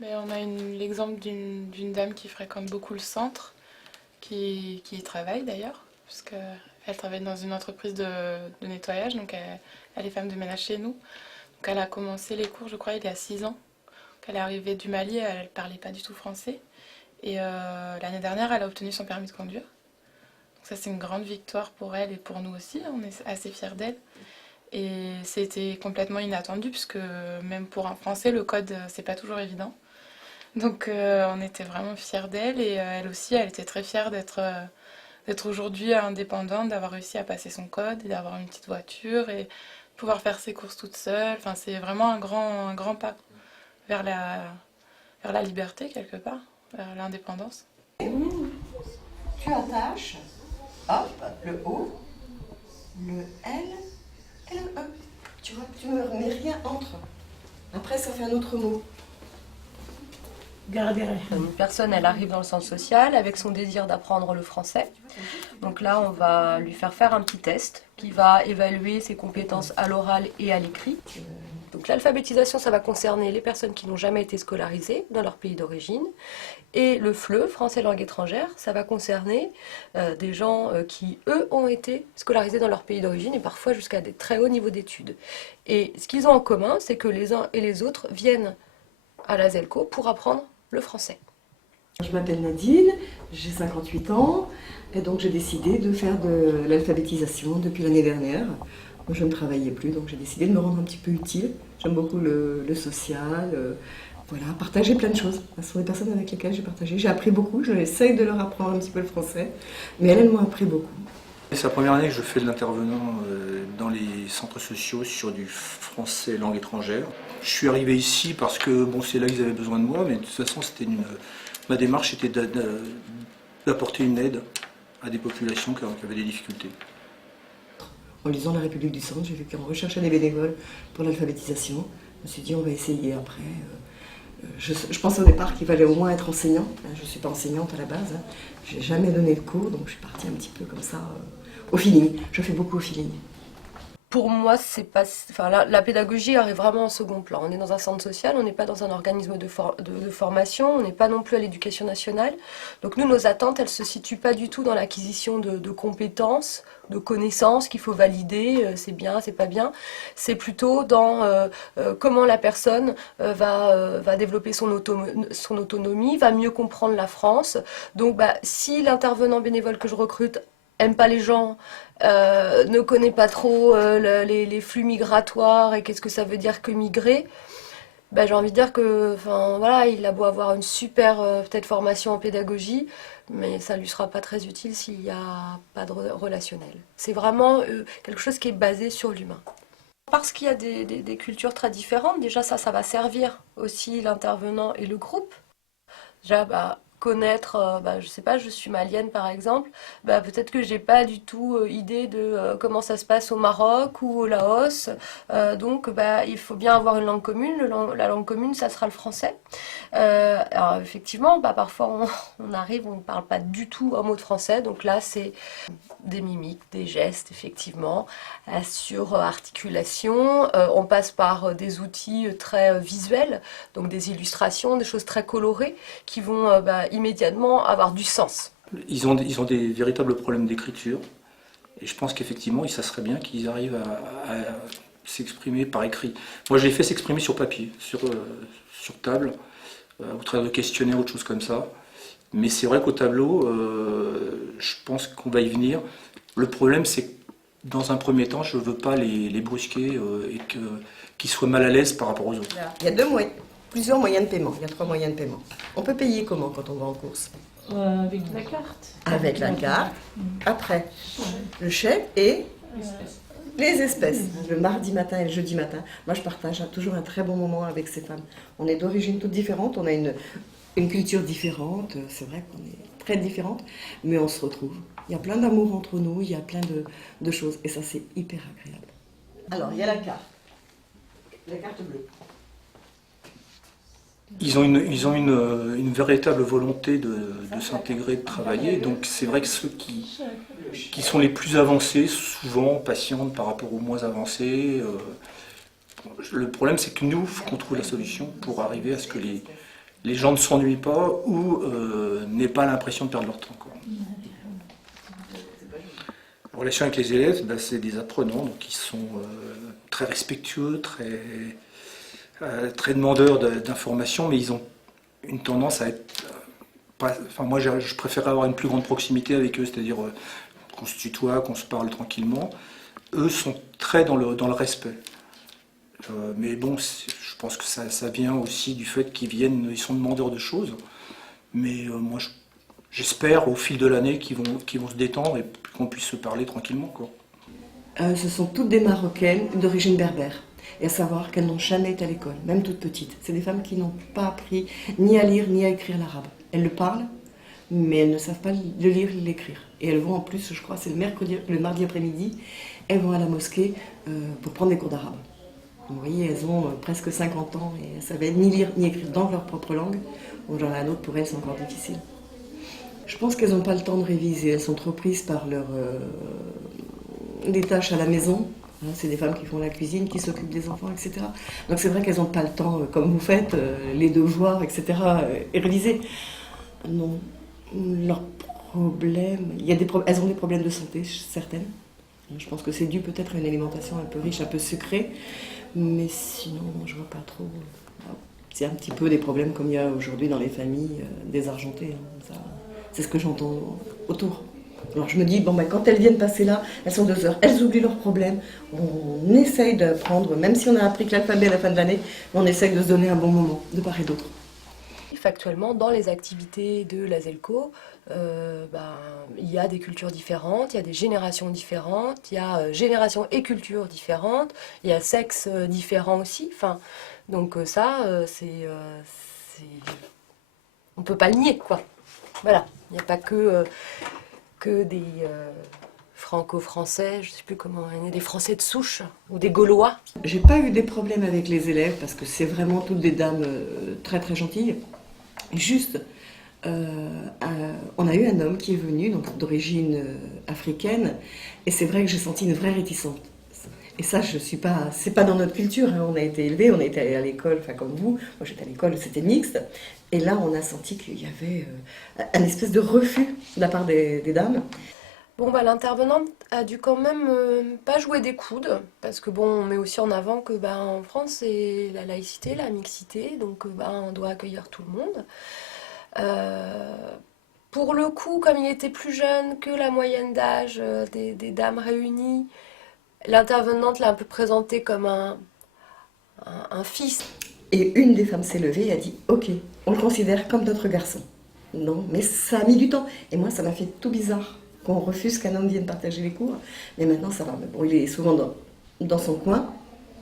Mais on a l'exemple d'une dame qui fréquente beaucoup le centre, qui y travaille d'ailleurs, puisqu'elle travaille dans une entreprise de nettoyage, donc elle est femme de ménage chez nous. Donc elle a commencé les cours, je crois, il y a 6 ans. Donc elle est arrivée du Mali, elle ne parlait pas du tout français. Et l'année dernière, elle a obtenu son permis de conduire. Donc ça, c'est une grande victoire pour elle et pour nous aussi. On est assez fiers d'elle. Et c'était complètement inattendu, puisque même pour un Français, le code, c'est pas toujours évident. Donc on était vraiment fiers d'elle et elle aussi, elle était très fière d'être aujourd'hui indépendante, d'avoir réussi à passer son code et d'avoir une petite voiture et pouvoir faire ses courses toute seule. Enfin, c'est vraiment un grand pas vers vers la liberté quelque part, vers l'indépendance. Tu attaches, hop, le O, le L et le E. Tu vois, tu ne mets rien entre. Après, ça fait un autre mot. Une personne, elle arrive dans le centre social avec son désir d'apprendre le français. Donc là, on va lui faire un petit test qui va évaluer ses compétences à l'oral et à l'écrit. Donc l'alphabétisation, ça va concerner les personnes qui n'ont jamais été scolarisées dans leur pays d'origine. Et le FLE, français langue étrangère, ça va concerner des gens qui, eux, ont été scolarisés dans leur pays d'origine et parfois jusqu'à des très hauts niveaux d'études. Et ce qu'ils ont en commun, c'est que les uns et les autres viennent à la ZELCO pour apprendre le français. Je m'appelle Nadine, j'ai 58 ans et donc j'ai décidé de faire de l'alphabétisation depuis l'année dernière. Moi, je ne travaillais plus, donc j'ai décidé de me rendre un petit peu utile. J'aime beaucoup le social, voilà, partager plein de choses. Ce sont des personnes avec lesquelles j'ai partagé. J'ai appris beaucoup, j'essaye de leur apprendre un petit peu le français, mais elles m'ont appris beaucoup. C'est la première année que je fais de l'intervenant dans les centres sociaux sur du français langue étrangère. Je suis arrivé ici parce que bon, c'est là qu'ils avaient besoin de moi, mais de toute façon, ma démarche était d'apporter une aide à des populations qui avaient des difficultés. En lisant La République du Centre, j'ai vu qu'on recherchait des bénévoles pour l'alphabétisation. Je me suis dit, on va essayer après. Je pensais au départ qu'il fallait au moins être enseignant. Je ne suis pas enseignante à la base. Je n'ai jamais donné de cours, donc je suis partie un petit peu comme ça, au feeling. Je fais beaucoup au feeling. Pour moi, c'est pas, enfin, la pédagogie arrive vraiment en second plan. On est dans un centre social, on n'est pas dans un organisme de formation, on n'est pas non plus à l'éducation nationale. Donc nous, nos attentes, elles ne se situent pas du tout dans l'acquisition de compétences, de connaissances qu'il faut valider, c'est bien, c'est pas bien. C'est plutôt dans comment la personne va développer son autonomie, va mieux comprendre la France. Donc si l'intervenant bénévole que je recrute aime pas les gens, ne connaît pas trop les flux migratoires et qu'est-ce que ça veut dire que migrer, j'ai envie de dire que, enfin voilà, il a beau avoir une super peut-être formation en pédagogie, mais ça lui sera pas très utile s'il n'y a pas de relationnel. C'est vraiment quelque chose qui est basé sur l'humain. Parce qu'il y a des cultures très différentes, déjà ça va servir aussi l'intervenant et le groupe. Déjà, connaître, je sais pas, je suis malienne par exemple, peut-être que j'ai pas du tout idée de comment ça se passe au Maroc ou au Laos. Donc il faut bien avoir une langue commune. La langue commune, ça sera le français. Alors effectivement, parfois on arrive, on ne parle pas du tout un mot de français. Donc là, c'est des mimiques, des gestes, effectivement, sur articulation. On passe par des outils très visuels, donc des illustrations, des choses très colorées qui vont immédiatement avoir du sens. Ils ont des véritables problèmes d'écriture, et je pense qu'effectivement, ça serait bien qu'ils arrivent à s'exprimer par écrit. Moi, je l'ai fait s'exprimer sur papier, sur table, au travers de questionnaires ou de choses comme ça. Mais c'est vrai qu'au tableau, je pense qu'on va y venir. Le problème, c'est que dans un premier temps, je ne veux pas les brusquer et qu'ils soient mal à l'aise par rapport aux autres. Il y a plusieurs moyens de paiement. Il y a 3 moyens de paiement. On peut payer comment quand on va en course? Avec la carte. Avec la carte. Après, le chèque et les espèces. Le mardi matin et le jeudi matin. Moi, je partage toujours un très bon moment avec ces femmes. On est d'origine toutes différentes. On a une culture différente. C'est vrai qu'on est très différentes, mais on se retrouve. Il y a plein d'amour entre nous. Il y a plein de choses. Et ça, c'est hyper agréable. Alors, il y a la carte. La carte bleue. Ils ont une véritable volonté de s'intégrer, de travailler. Donc c'est vrai que ceux qui sont les plus avancés, souvent patientent par rapport aux moins avancés. Le problème, c'est que nous, il faut qu'on trouve la solution pour arriver à ce que les gens ne s'ennuient pas ou n'aient pas l'impression de perdre leur temps, quoi. En relation avec les élèves, ben, c'est des apprenants donc, qui sont très respectueux, très demandeurs d'informations, mais ils ont une tendance à être... enfin, moi, je préfère avoir une plus grande proximité avec eux, c'est-à-dire qu'on se tutoie, qu'on se parle tranquillement. Eux sont très dans le respect. Mais bon, je pense que ça vient aussi du fait ils sont demandeurs de choses. Mais moi, j'espère au fil de l'année qu'ils vont se détendre et qu'on puisse se parler tranquillement, quoi. Ce sont toutes des Marocaines d'origine berbère. Et à savoir qu'elles n'ont jamais été à l'école, même toutes petites. C'est des femmes qui n'ont pas appris ni à lire ni à écrire l'arabe. Elles le parlent, mais elles ne savent pas le lire et l'écrire. Et elles vont en plus, je crois, c'est le mardi après-midi, elles vont à la mosquée pour prendre des cours d'arabe. Vous voyez, elles ont presque 50 ans et elles ne savaient ni lire ni écrire dans leur propre langue. Donc j'en ai un autre, pour elles, c'est encore difficile. Je pense qu'elles n'ont pas le temps de réviser. Elles sont trop prises par les tâches à la maison. C'est des femmes qui font la cuisine, qui s'occupent des enfants, etc. Donc c'est vrai qu'elles n'ont pas le temps, comme vous faites, les devoirs, etc., et réviser. Non, leurs problèmes... elles ont des problèmes de santé, certaines. Je pense que c'est dû peut-être à une alimentation un peu riche, un peu sucrée. Mais sinon, je vois pas trop. C'est un petit peu des problèmes comme il y a aujourd'hui dans les familles désargentées. C'est ce que j'entends autour. Alors je me dis, bon, ben, quand elles viennent passer là, elles sont 2 heures, elles oublient leurs problèmes. On essaye d'apprendre, même si on a appris que l'alphabet à la fin de l'année, on essaye de se donner un bon moment, de part et d'autre. Factuellement, dans les activités de la ZELCO, il y a des cultures différentes, il y a des générations différentes, il y a générations et cultures différentes, il y a sexe différent aussi. Enfin, donc on peut pas le nier, quoi. Voilà, il n'y a pas que des franco-français, je sais plus comment, des Français de souche ou des Gaulois. J'ai pas eu des problèmes avec les élèves parce que c'est vraiment toutes des dames très très gentilles. Juste, on a eu un homme qui est venu, donc d'origine africaine, et c'est vrai que j'ai senti une vraie réticence. Et ça, c'est pas dans notre culture, hein. On a été élevés, on a été à l'école, enfin comme vous, moi j'étais à l'école, c'était mixte, et là on a senti qu'il y avait un espèce de refus de la part des dames. Bon, l'intervenante a dû quand même pas jouer des coudes, parce que bon, on met aussi en avant que en France, c'est la laïcité, la mixité, donc on doit accueillir tout le monde. Pour le coup, comme il était plus jeune que la moyenne d'âge des dames réunies, l'intervenante l'a un peu présenté comme un fils. Et une des femmes s'est levée et a dit « Ok, on le considère comme notre garçon ». Non, mais ça a mis du temps. Et moi, ça m'a fait tout bizarre qu'on refuse qu'un homme vienne partager les cours. Mais maintenant, ça va. Bon, il est souvent dans son coin,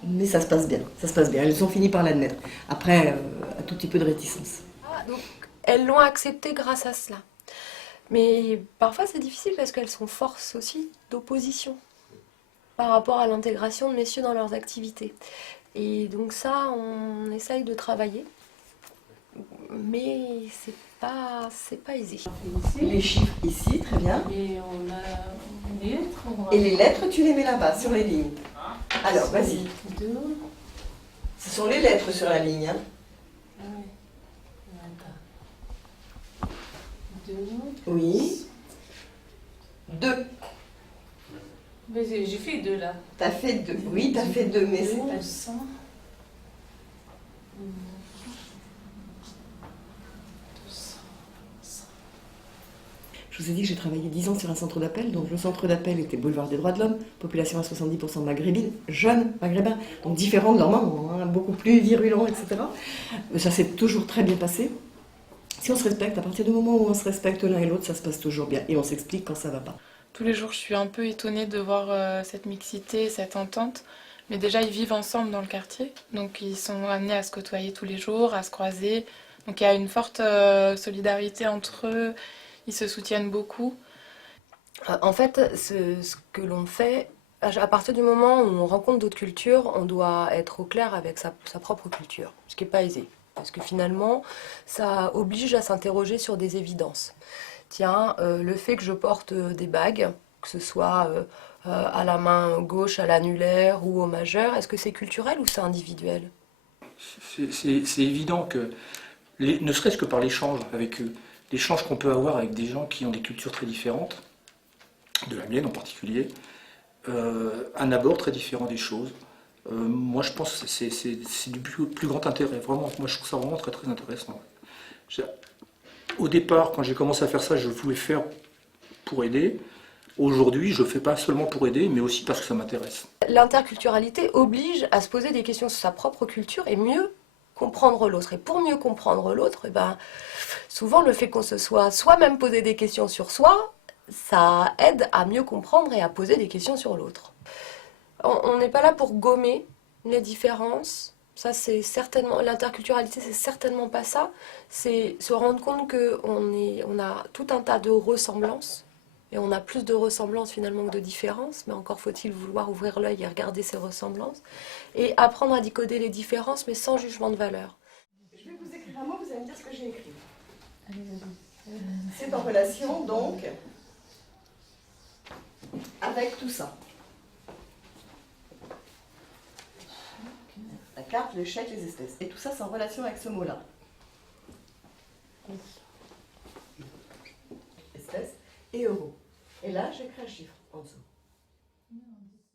mais ça se passe bien. Ça se passe bien. Elles ont fini par l'admettre. Après, un tout petit peu de réticence. Donc, elles l'ont accepté grâce à cela. Mais parfois, c'est difficile parce qu'elles sont force aussi d'opposition par rapport à l'intégration de messieurs dans leurs activités. Et donc ça, on essaye de travailler, mais c'est pas aisé. Les chiffres ici, très bien. Et on a une lettre. Et les lettres, tu les mets là-bas, sur les lignes. Alors, vas-y. 2. Ce sont les lettres sur la ligne. Hein. Ah ouais. 2. Oui. 2. Mais j'ai fait 2 là. T'as fait 2. Oui, t'as fait 2, mais c'est pas... 200. Je vous ai dit que j'ai travaillé 10 ans sur un centre d'appel. Donc le centre d'appel était boulevard des droits de l'homme, population à 70% maghrébine, jeunes maghrébins, donc différents de leurs mamans, hein, beaucoup plus virulents, etc. Mais ça s'est toujours très bien passé. Si on se respecte, à partir du moment où on se respecte l'un et l'autre, ça se passe toujours bien. Et on s'explique quand ça va pas. Tous les jours, je suis un peu étonnée de voir cette mixité, cette entente. Mais déjà, ils vivent ensemble dans le quartier. Donc, ils sont amenés à se côtoyer tous les jours, à se croiser. Donc, il y a une forte solidarité entre eux. Ils se soutiennent beaucoup. En fait, ce que l'on fait, à partir du moment où on rencontre d'autres cultures, on doit être au clair avec sa propre culture, ce qui n'est pas aisé. Parce que finalement, ça oblige à s'interroger sur des évidences. Tiens, le fait que je porte des bagues, que ce soit à la main gauche, à l'annulaire ou au majeur, est-ce que c'est culturel ou c'est individuel ? C'est évident que ne serait-ce que par l'échange avec eux, l'échange qu'on peut avoir avec des gens qui ont des cultures très différentes, de la mienne en particulier, un abord très différent des choses. Moi, je pense que c'est du plus grand intérêt. Vraiment, moi, je trouve ça vraiment très, très intéressant. Au départ, quand j'ai commencé à faire ça, je voulais faire pour aider. Aujourd'hui, je ne fais pas seulement pour aider, mais aussi parce que ça m'intéresse. L'interculturalité oblige à se poser des questions sur sa propre culture et mieux comprendre l'autre. Et pour mieux comprendre l'autre, souvent le fait qu'on se soit soi-même posé des questions sur soi, ça aide à mieux comprendre et à poser des questions sur l'autre. On n'est pas là pour gommer les différences. Ça, c'est certainement, l'interculturalité, c'est certainement pas ça. C'est se rendre compte qu'on a tout un tas de ressemblances. Et on a plus de ressemblances finalement que de différences, mais encore faut-il vouloir ouvrir l'œil et regarder ces ressemblances. Et apprendre à décoder les différences, mais sans jugement de valeur. Je vais vous écrire un mot, vous allez me dire ce que j'ai écrit. C'est en relation donc avec tout ça. La carte, l'échec, les espèces. Et tout ça, c'est en relation avec ce mot-là. Espèces et euros. Et là, j'écris un chiffre en dessous.